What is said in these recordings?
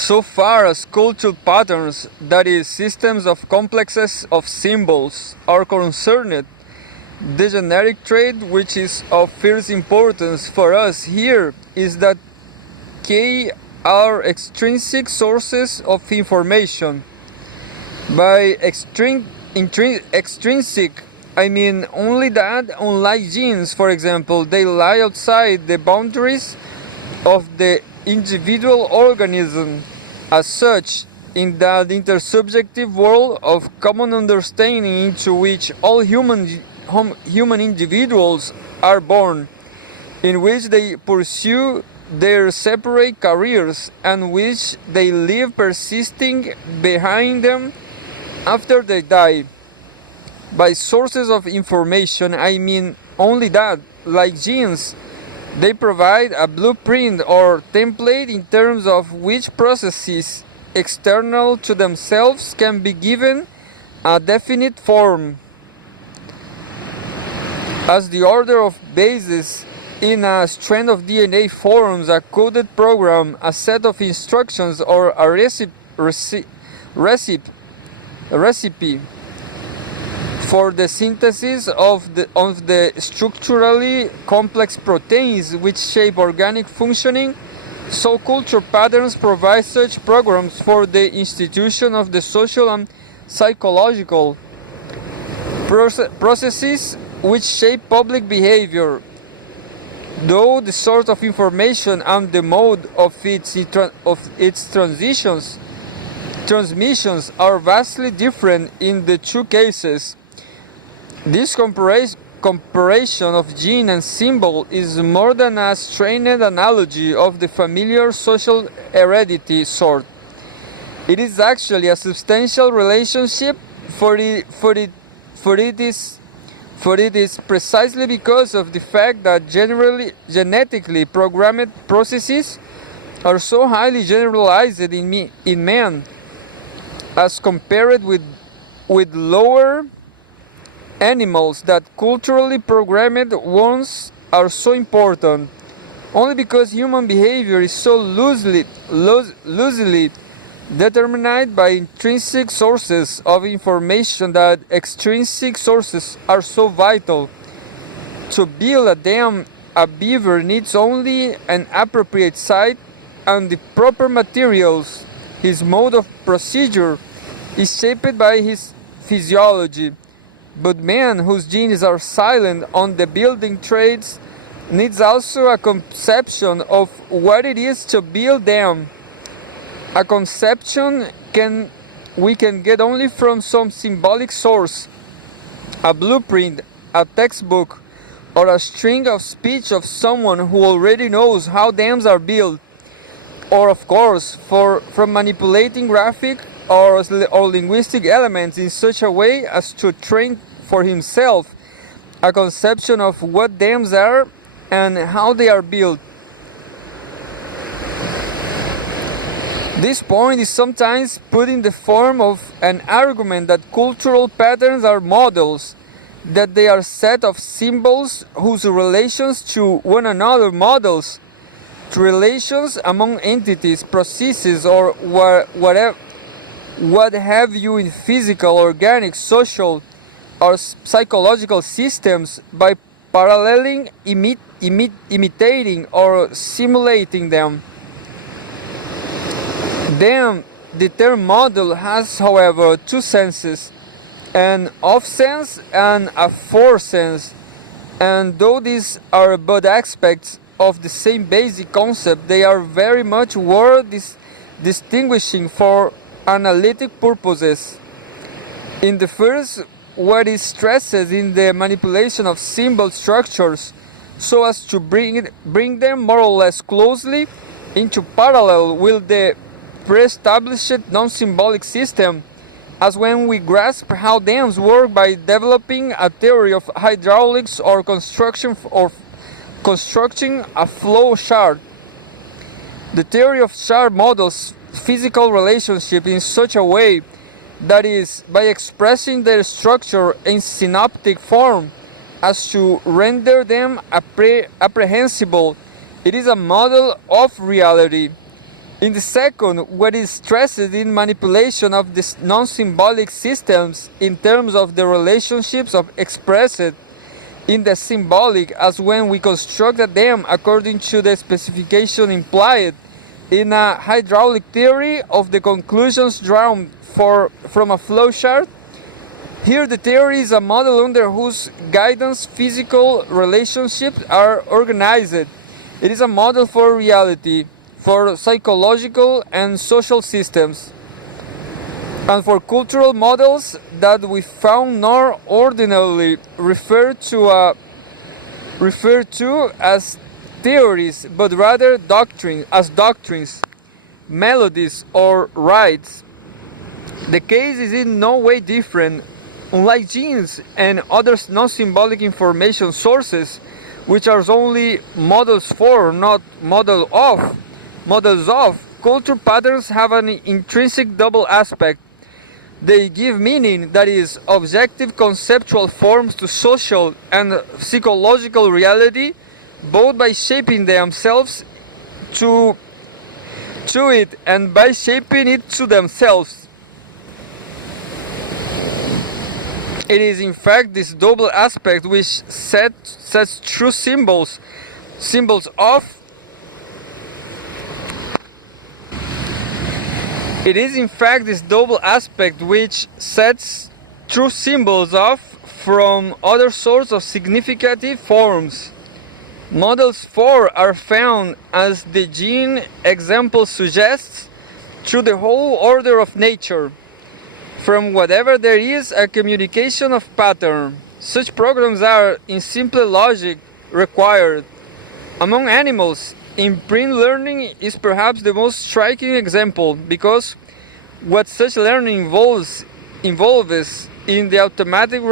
So far as cultural patterns, that is, systems of complexes of symbols, are concerned, the generic trait which is of first importance for us here is that K are extrinsic sources of information. By extrinsic, I mean only that, unlike genes, for example, they lie outside the boundaries of the individual organism as such, in that intersubjective world of common understanding into which all human individuals are born, in which they pursue their separate careers and which they leave persisting behind them after they die. By sources of information, I mean only that, like genes, they provide a blueprint or template in terms of which processes external to themselves can be given a definite form. As the order of bases in a strand of DNA forms a coded program, a set of instructions, or a recipe for the synthesis of the structurally complex proteins which shape organic functioning, so culture patterns provide such programs for the institution of the social and psychological processes which shape public behavior. Though the source of information and the mode of its transmissions are vastly different in the two cases, this comparison of gene and symbol is more than a strained analogy of the familiar social heredity sort. It is actually a substantial relationship, for it is precisely because of the fact that genetically programmed processes are so highly generalized in man, as compared with lower animals, that culturally programmed ones are so important. Only because human behavior is so loosely determined by intrinsic sources of information that extrinsic sources are so vital. To build a dam, a beaver needs only an appropriate site and the proper materials. His mode of procedure is shaped by his physiology. But man, whose genes are silent on the building trades, needs also a conception of what it is to build them. A conception we can get only from some symbolic source, a blueprint, a textbook, or a string of speech of someone who already knows how dams are built, or of course from manipulating graphic or linguistic elements in such a way as to train for himself a conception of what dams are and how they are built. This point is sometimes put in the form of an argument that cultural patterns are models, that they are set of symbols whose relations to one another models, to relations among entities, processes, or what have you in physical, organic, social, or psychological systems by paralleling, imitating, or simulating them. Then, the term model has, however, two senses, an off sense and a for sense, and though these are but aspects of the same basic concept, they are very much worth distinguishing for analytic purposes. In the first, what is stressed in the manipulation of symbol structures so as to bring them more or less closely into parallel with the pre-established non-symbolic system, as when we grasp how dams work by developing a theory of hydraulics or constructing a flow chart. The theory of chart models physical relationship in such a way, that is, by expressing their structure in synoptic form as to render them apprehensible. It is a model of reality. In the second, what is stressed in manipulation of these non-symbolic systems in terms of the relationships of expressed in the symbolic, as when we construct them according to the specification implied in a hydraulic theory of the conclusions drawn from a flowchart. Here the theory is a model under whose guidance physical relationships are organized. It is a model for reality, for psychological and social systems, and for cultural models that we found not ordinarily referred to as theories, but rather doctrines, melodies, or rites. The case is in no way different. Unlike genes and other non-symbolic information sources, which are only models for, not models of, culture patterns have an intrinsic double aspect. They give meaning, that is, objective conceptual forms to social and psychological reality, both by shaping themselves to it and by shaping it to themselves. It is in fact this double aspect which sets true symbols of. It is in fact this double aspect which sets true symbols off from other sorts of significative forms. Models for are found, as the gene example suggests, through the whole order of nature. From whatever there is a communication of pattern, such programs are, in simple logic, required. Among animals, imprint learning is perhaps the most striking example, because what such learning involves in the automatic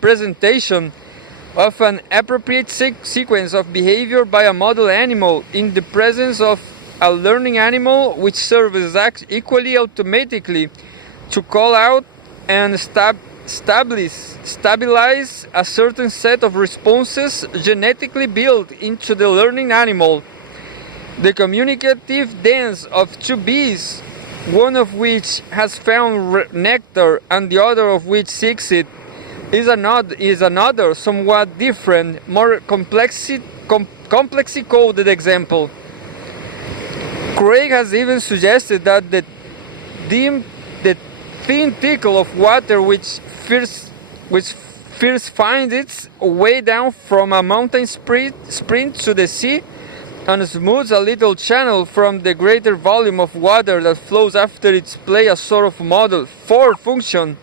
presentation of an appropriate sequence of behavior by a model animal in the presence of a learning animal, which serves equally automatically to call out and stabilize a certain set of responses genetically built into the learning animal. The communicative dance of two bees, one of which has found nectar and the other of which seeks it, is another somewhat different, more complexly coded example. Craig has even suggested that the thin trickle of water which first finds its way down from a mountain sprint to the sea and smooths a little channel from the greater volume of water that flows after it play a sort of model for function.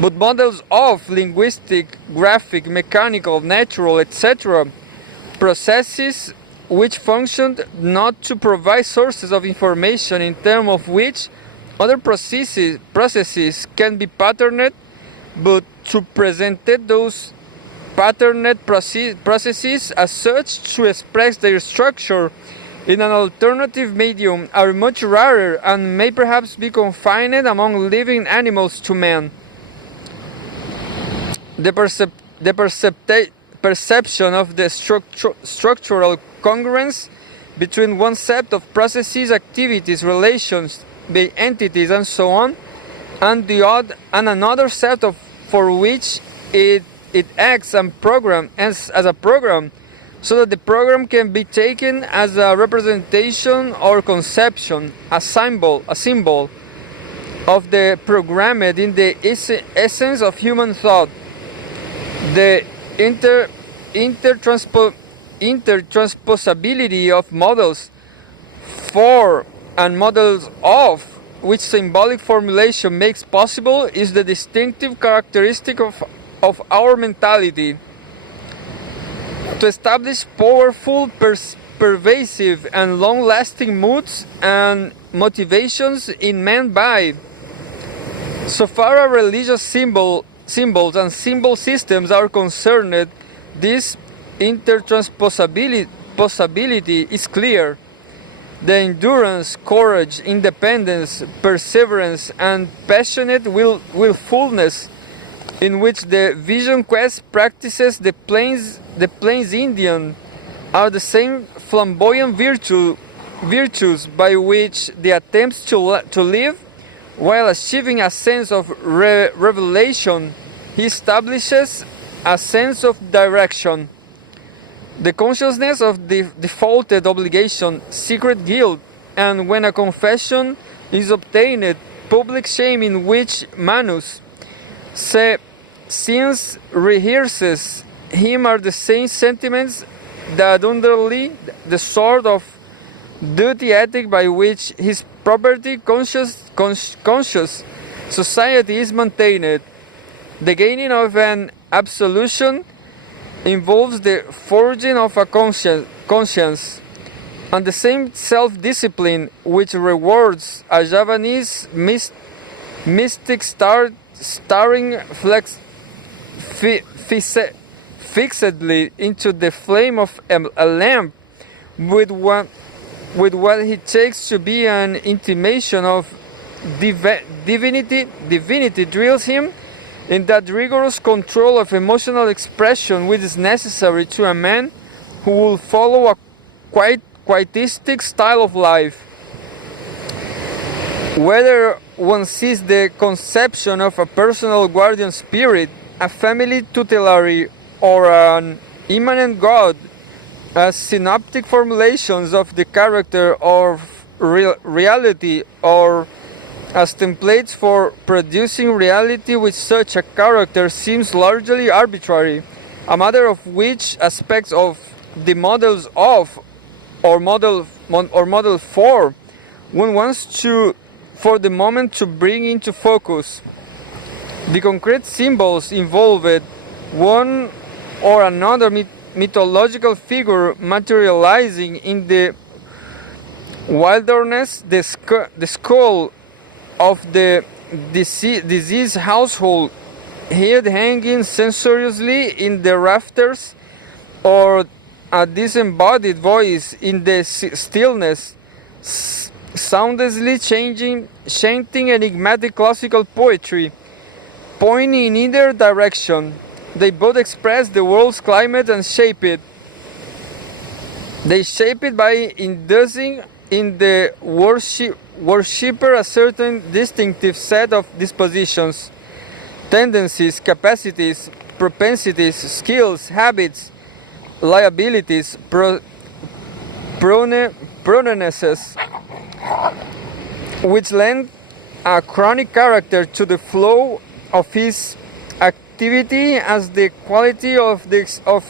But models of linguistic, graphic, mechanical, natural, etc. processes which functioned not to provide sources of information in terms of which other processes can be patterned, but to present those patterned processes as such to express their structure in an alternative medium are much rarer and may perhaps be confined among living animals to man. The perception of the structural congruence between one set of processes, activities, relations, the entities, and so on, and another set of for which it acts and as a program, so that the program can be taken as a representation or conception, a symbol of the programmed in the essence of human thought. The intertransposability of models for and models of which symbolic formulation makes possible is the distinctive characteristic of our mentality. To establish powerful, pervasive and long-lasting moods and motivations in men by, so far as religious symbols and symbol systems are concerned, this intertransposability is clear. The endurance, courage, independence, perseverance, and passionate willfulness in which the Vision Quest practices the Plains Indian are the same flamboyant virtue virtues by which the attempts to live while achieving a sense of revelation, he establishes a sense of direction. The consciousness of the defaulted obligation, secret guilt, and when a confession is obtained, public shame in which Manus since rehearses him are the same sentiments that underlie the sort of duty ethic by which his property conscious society is maintained. The gaining of an absolution involves the forging of a conscience, and the same self-discipline which rewards a Javanese mystic staring fixedly into the flame of a lamp with what he takes to be an intimation of divinity drills him in that rigorous control of emotional expression which is necessary to a man who will follow a quietistic style of life. Whether one sees the conception of a personal guardian spirit, a family tutelary, or an immanent God as synoptic formulations of the character of reality, or as templates for producing reality with such a character, seems largely arbitrary, a matter of which aspects of the models of or model for one wants to for the moment to bring into focus. The concrete symbols involved, one or another mythological figure materializing in the wilderness, the skull of the diseased household, head hanging censoriously in the rafters, or a disembodied voice in the stillness, soundlessly chanting enigmatic classical poetry, pointing in either direction. They both express the world's climate and shape it. They shape it by inducing in the worshipper a certain distinctive set of dispositions, tendencies, capacities, propensities, skills, habits, liabilities, pronenesses, which lend a chronic character to the flow of his activity as the quality of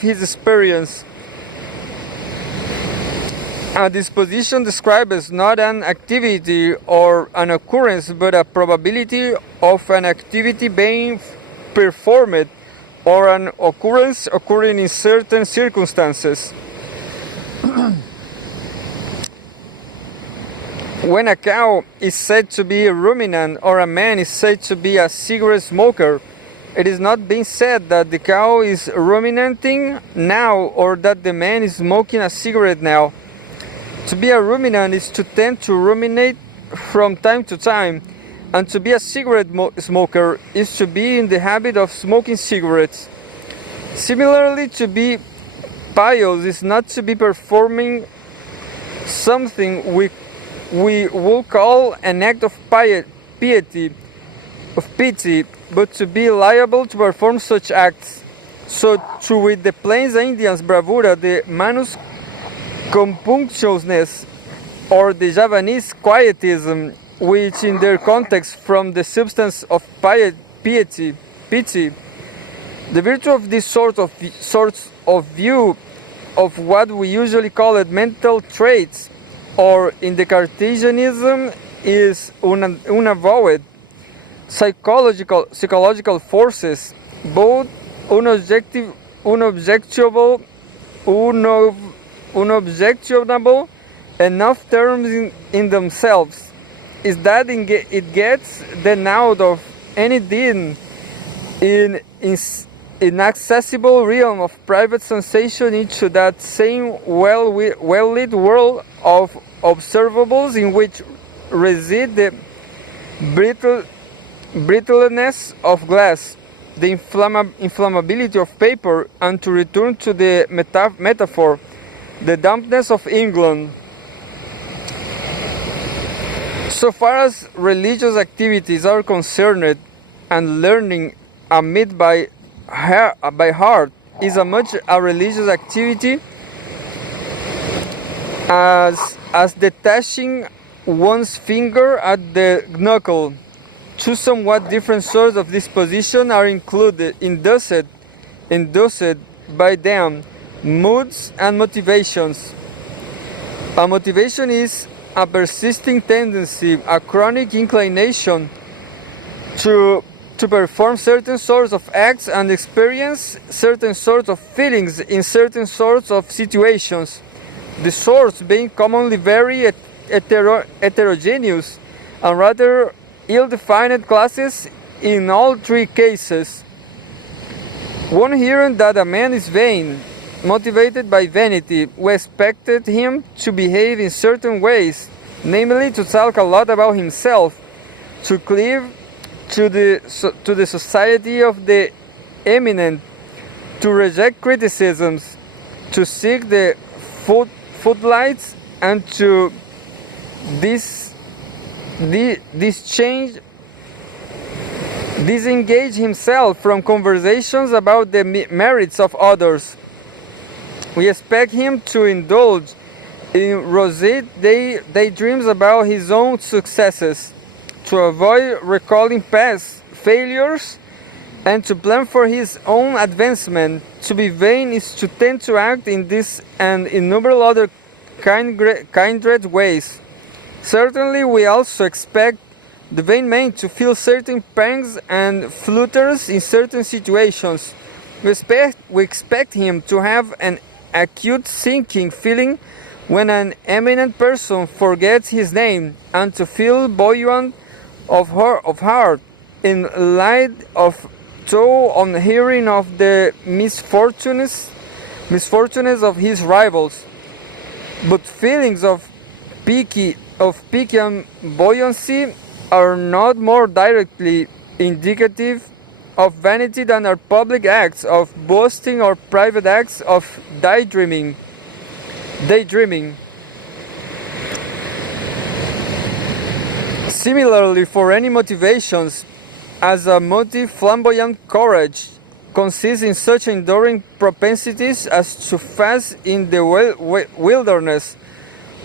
his experience. A disposition describes not an activity or an occurrence, but a probability of an activity being performed or an occurrence occurring in certain circumstances. When a cow is said to be a ruminant or a man is said to be a cigarette smoker, it is not being said that the cow is ruminating now or that the man is smoking a cigarette now. To be a ruminant is to tend to ruminate from time to time, and to be a cigarette smoker is to be in the habit of smoking cigarettes. Similarly, to be pious is not to be performing something we will call an act of pity, but to be liable to perform such acts. So too with the Plains Indians' bravura, the Manus compunctiousness, or the Javanese quietism, which in their context from the substance of pity, the virtue of this sorts of view of what we usually call it mental traits, or in the Cartesianism, is unavowed psychological forces, both unobjectionable enough terms in themselves, is that it gets then out of any din in inaccessible realm of private sensation into that same well-lit world of observables in which reside the brittleness of glass, the inflammability of paper, and to return to the metaphor, the dampness of England. So far as religious activities are concerned, and learning a myth by heart is as much a religious activity as detaching one's finger at the knuckle. Two somewhat different sorts of disposition are induced by them, moods and motivations. A motivation is a persisting tendency, a chronic inclination to perform certain sorts of acts and experience certain sorts of feelings in certain sorts of situations. The sorts being commonly very heterogeneous and rather ill-defined classes in all three cases. One hearing that a man is vain, motivated by vanity, we expected him to behave in certain ways, namely to talk a lot about himself, to cleave to the society of the eminent, to reject criticisms, to seek the footlights, and to disengage himself from conversations about the merits of others. We expect him to indulge in rosy daydreams about his own successes, to avoid recalling past failures, and to plan for his own advancement. To be vain is to tend to act in this and innumerable other kindred ways. Certainly we also expect the vain man to feel certain pangs and flutters in certain situations. We expect him to have an acute sinking feeling when an eminent person forgets his name, and to feel buoyant of heart in light of joy on hearing of the misfortunes of his rivals. But feelings of pique and buoyancy are not more directly indicative of vanity than are public acts of boasting or private acts of daydreaming. Similarly, for any motivations, as a motive, flamboyant courage consists in such enduring propensities as to fast in the wilderness,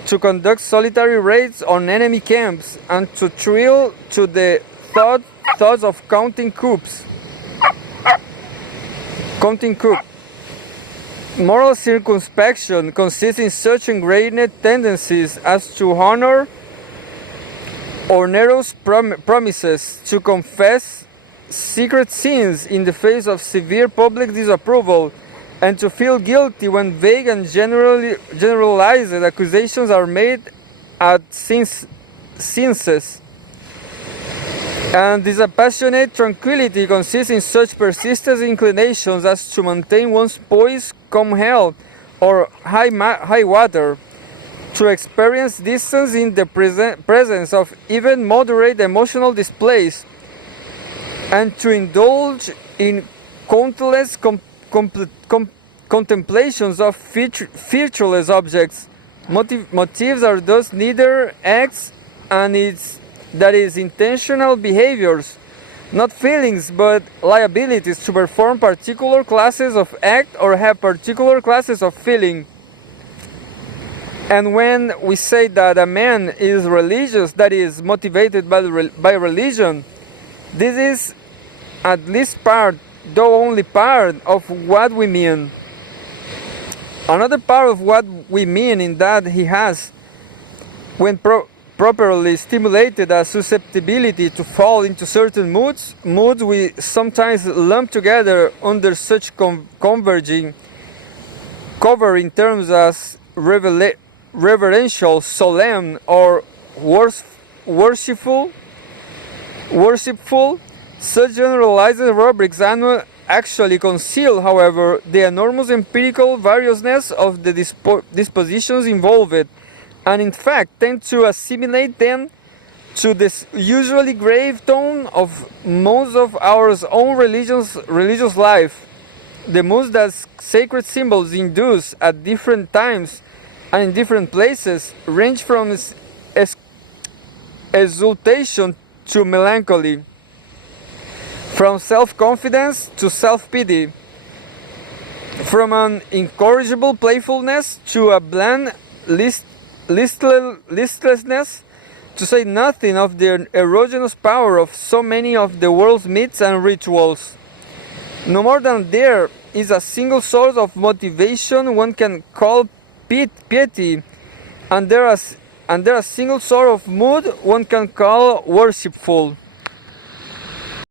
to conduct solitary raids on enemy camps, and to thrill to the thoughts of counting coups. Moral circumspection consists in such ingrained tendencies as to honor onerous promises, to confess secret sins in the face of severe public disapproval, and to feel guilty when vague and generalized accusations are made at senses. And this passionate tranquility consists in such persistent inclinations as to maintain one's poise come hell or high water, to experience distance in the presence of even moderate emotional displays, and to indulge in countless contemplations of featureless objects. Motives are thus neither acts and intentional behaviors, not feelings, but liabilities to perform particular classes of act or have particular classes of feeling. And when we say that a man is religious, that is motivated by religion, this is at least part, though only part, of what we mean. Another part of what we mean in that he has, when properly stimulated, a susceptibility to fall into certain moods we sometimes lump together under such covering terms as reverential, solemn, or worshipful. Such generalized rubrics actually conceal, however, the enormous empirical variousness of the dispositions involved, and in fact tend to assimilate them to this usually grave tone of most of our own religious life. The moods that sacred symbols induce at different times and in different places range from exultation to melancholy, from self-confidence to self-pity, from an incorrigible playfulness to a bland listlessness, to say nothing of the erogenous power of so many of the world's myths and rituals. No more than there is a single source of motivation one can call piety, and there is a single sort of mood one can call worshipful.